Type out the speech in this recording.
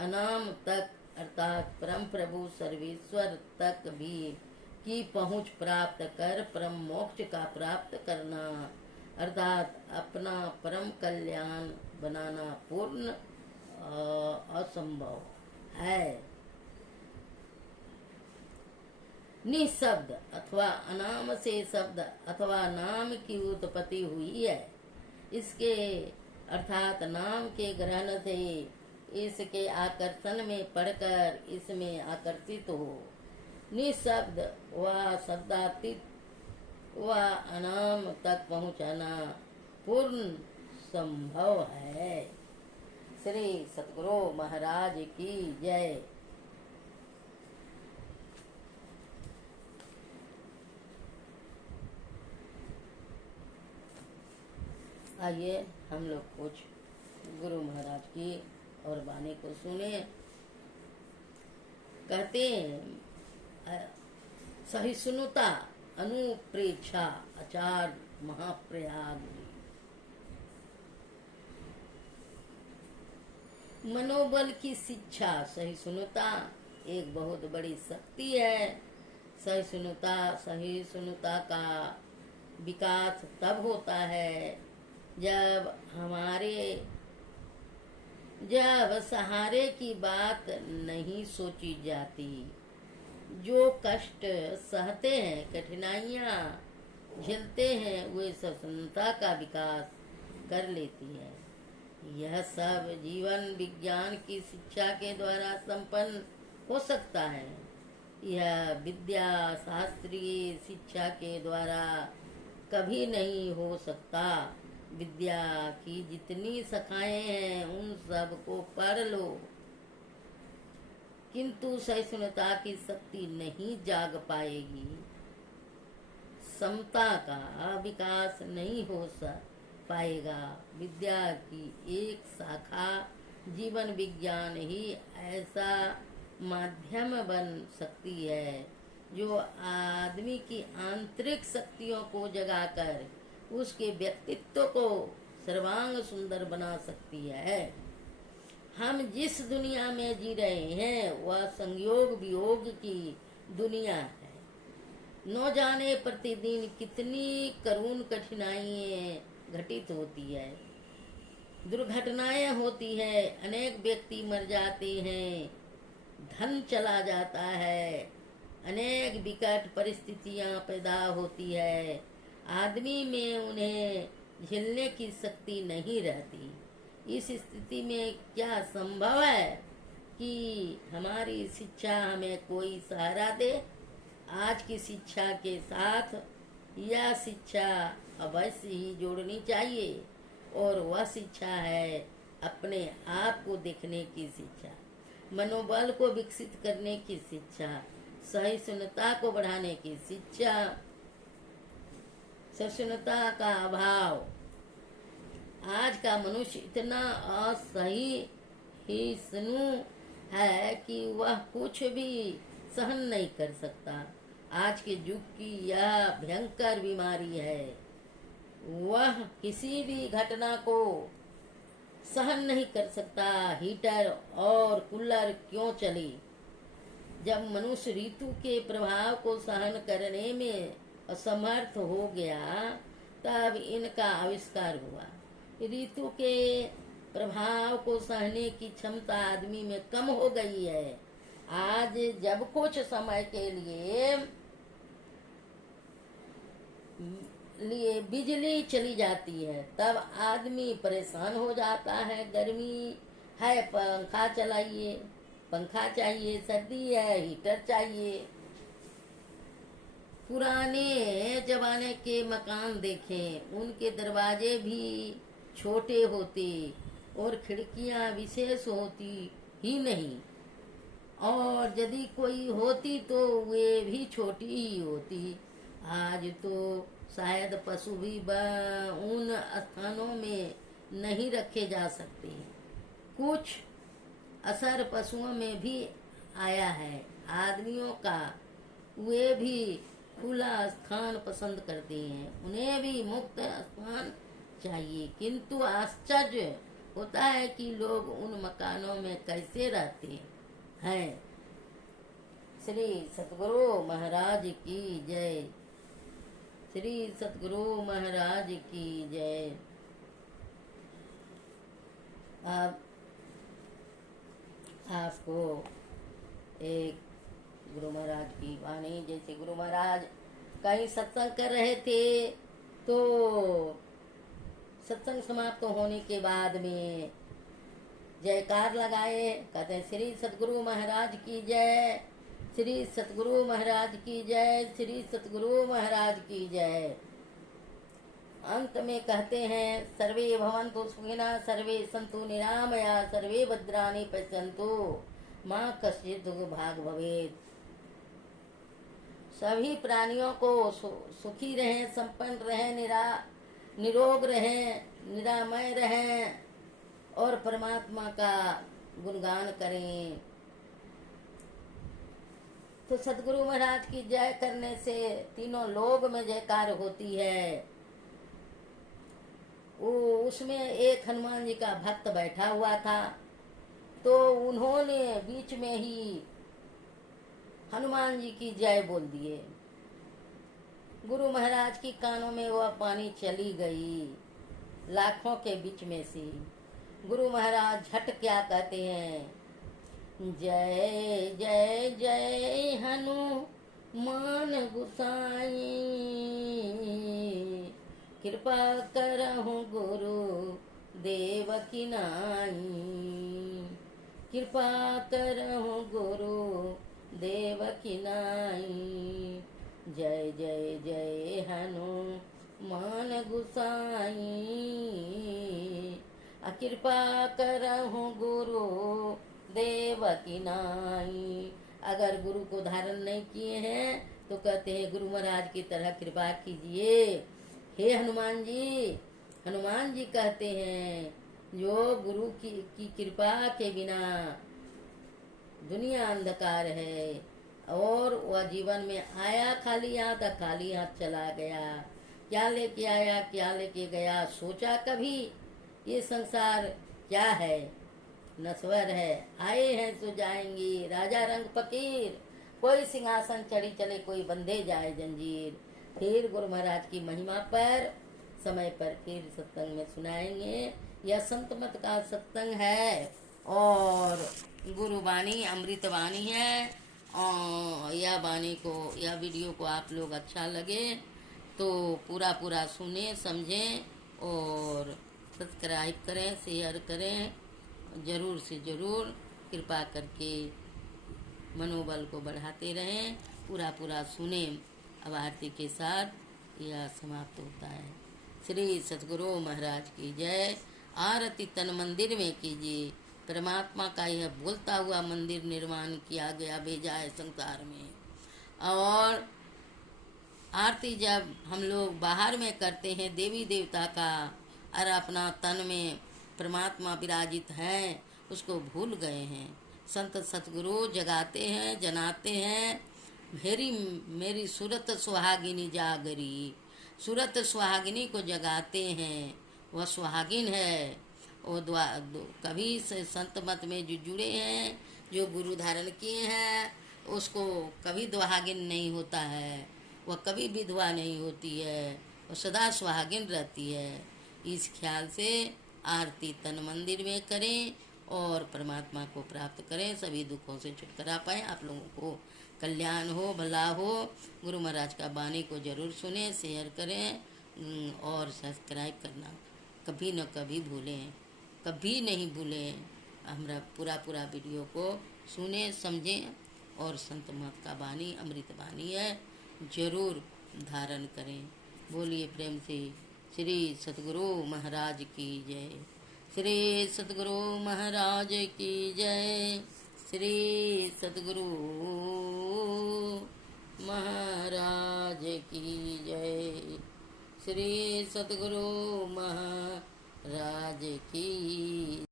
अनाम तक अर्थात परम प्रभु सर्वेश्वर तक भी की पहुँच प्राप्त कर परम मोक्ष का प्राप्त करना अर्थात अपना परम कल्याण बनाना पूर्ण असंभव है। निशब्द अथवा अनाम से शब्द अथवा नाम की उत्पत्ति हुई है। इसके अर्थात नाम के ग्रहण से इसके आकर्षण में पड़कर इसमें आकर्षित हो। निशब्द व शब्दातीत व अनाम तक पहुँचाना पूर्ण संभव है। श्री सतगुरु महाराज की जय। आइए हम लोग कुछ गुरु महाराज की और वाणी को सुने। कहते हैं सहिष्णुता अनुप्रेक्षा आचार्य महाप्रयाग। मनोबल की शिक्षा सहिष्णुता एक बहुत बड़ी शक्ति है। सहिष्णुता का विकास तब होता है जब सहारे की बात नहीं सोची जाती। जो कष्ट सहते हैं, कठिनाइयाँ झेलते हैं, वे सहिष्णुता का विकास कर लेती है। यह सब जीवन विज्ञान की शिक्षा के द्वारा संपन्न हो सकता है। यह विद्या शास्त्रीय शिक्षा के द्वारा कभी नहीं हो सकता। विद्या की जितनी शाखाएं हैं उन सब को पढ़ लो, किंतु सहिष्णुता की शक्ति नहीं जाग पाएगी। समता का विकास नहीं हो पाएगा। विद्या की एक शाखा जीवन विज्ञान ही ऐसा माध्यम बन सकती है जो आदमी की आंतरिक शक्तियों को जगाकर उसके व्यक्तित्व को सर्वांग सुंदर बना सकती है। हम जिस दुनिया में जी रहे हैं वह संयोग वियोग की दुनिया है। न जाने प्रतिदिन कितनी करुण कठिनाइयां घटित होती है, दुर्घटनाएं होती है, अनेक व्यक्ति मर जाते हैं, धन चला जाता है, अनेक विकट परिस्थितियां पैदा होती है। आदमी में उन्हें झेलने की शक्ति नहीं रहती। इस स्थिति में क्या संभव है कि हमारी शिक्षा हमें कोई सहारा दे? आज की शिक्षा के साथ यह शिक्षा अवश्य ही जोड़नी चाहिए, और वह शिक्षा है अपने आप को देखने की शिक्षा, मनोबल को विकसित करने की शिक्षा, सहिष्णुता को बढ़ाने की शिक्षा। सहिष्णुता का अभाव, आज का मनुष्य इतना असहिष्णु है कि वह कुछ भी सहन नहीं कर सकता। आज के युग की यह भयंकर बीमारी है। वह किसी भी घटना को सहन नहीं कर सकता। हीटर और कूलर क्यों चली? जब मनुष्य ऋतु के प्रभाव को सहन करने में असमर्थ हो गया तब इनका आविष्कार हुआ। ऋतु के प्रभाव को सहने की क्षमता आदमी में कम हो गई है। आज जब कुछ समय के लिए बिजली चली जाती है तब आदमी परेशान हो जाता है। गर्मी है, पंखा चलाइए, पंखा चाहिए, सर्दी है, हीटर चाहिए। पुराने जमाने के मकान देखें, उनके दरवाजे भी छोटे होते और खिड़कियां विशेष होती ही नहीं, और यदि कोई होती तो वे भी छोटी ही होती। आज तो शायद पशु भी उन स्थानों में नहीं रखे जा सकते। कुछ असर पशुओं में भी आया है। आदमियों का वे भी खुला स्थान पसंद करते हैं, उन्हें भी मुक्त स्थान चाहिए। किंतु आश्चर्य होता है कि लोग उन मकानों में कैसे रहते हैं। श्री सतगुरु महाराज की जय। श्री सतगुरु महाराज की जय। अब आपको एक गुरु महाराज की वाणी, जैसे गुरु महाराज कहीं सत्संग कर रहे थे तो सत्संग समाप्त होने के बाद में जयकार लगाए, कहते हैं श्री सतगुरु महाराज की जय, श्री सतगुरु महाराज की जय, श्री सतगुरु महाराज की जय। अंत में कहते हैं सर्वे भवन्तु सुखिनः, सर्वे सन्तु निरामया, सर्वे भद्राणि पश्यन्तु माँ कश्चित् दुर्भाग भवेत्। सभी प्राणियों को सुखी रहें, संपन्न रहें, निरोग रहें, निरामय रहें और परमात्मा का गुणगान करें। तो सतगुरु महाराज की जय करने से तीनों लोक में जयकार होती है। उसमें एक हनुमान जी का भक्त बैठा हुआ था, तो उन्होंने बीच में ही हनुमान जी की जय बोल दिए। गुरु महाराज की कानों में वह पानी चली गई, लाखों के बीच में से। गुरु महाराज झट क्या कहते हैं, जय जय जय हनुमान गुसाई, कृपा करहु गुरु देव की नाई, कृपा करहु गुरु देव की नाई। जय जय जय हनुमान गुसाई, कृपा करहु गुरु देव की नाई। अगर गुरु को धारण नहीं किए हैं तो कहते हैं गुरु महाराज की तरह कृपा कीजिए हे हनुमान जी। हनुमान जी कहते हैं जो गुरु की कृपा के बिना दुनिया अंधकार है, और वह जीवन में आया खाली हाथ, खाली हाथ चला गया। क्या लेके आया, क्या लेके गया, सोचा कभी ये संसार क्या है, नश्वर है, आए हैं तो जाएंगे, राजा रंग फकीर, कोई सिंहासन चढ़ी चले, कोई बंधे जाए जंजीर। फिर गुरु महाराज की महिमा पर समय पर फिर सत्संग में सुनाएंगे। यह संत मत का सत्संग है और गुरु वाणी अमृत वाणी है। और यह वाणी को, यह वीडियो को आप लोग अच्छा लगे तो पूरा पूरा सुने, समझें और सब्सक्राइब करें, शेयर करें, जरूर से जरूर कृपा करके मनोबल को बढ़ाते रहें, पूरा पूरा सुने। अब आरती के साथ यह समाप्त होता है। श्री सतगुरु महाराज की जय। आरती तन मंदिर में कीजिए, परमात्मा का यह बोलता हुआ मंदिर निर्माण किया गया, भेजा है संसार में। और आरती जब हम लोग बाहर में करते हैं देवी देवता का, और अपना तन में परमात्मा विराजित हैं, उसको भूल गए हैं। संत सतगुरु जगाते हैं, जनाते हैं, मेरी सूरत सुहागिनी जागरी। सूरत सुहागिनी को जगाते हैं, वह सुहागिन है। वो कभी से संत मत में जो जुड़े हैं, जो गुरु धारण किए हैं, उसको कभी दुहागिन नहीं होता है, वह कभी विधवा नहीं होती है, वो सदा सुहागिन रहती है। इस ख्याल से आरती तन मंदिर में करें और परमात्मा को प्राप्त करें, सभी दुखों से छुटकारा पाएं, आप लोगों को कल्याण हो, भला हो। गुरु महाराज का वाणी को जरूर सुने, शेयर करें और सब्सक्राइब करना कभी न कभी भूलें, कभी नहीं भूलें। हमारा पूरा वीडियो को सुने, समझें और संत मत का वाणी अमृत वाणी है, जरूर धारण करें। बोलिए प्रेम से श्री सतगुरु महाराज की जय। श्री सतगुरु महाराज की जय। श्री सतगुरु महाराज की जय। श्री सतगुरु महाराज की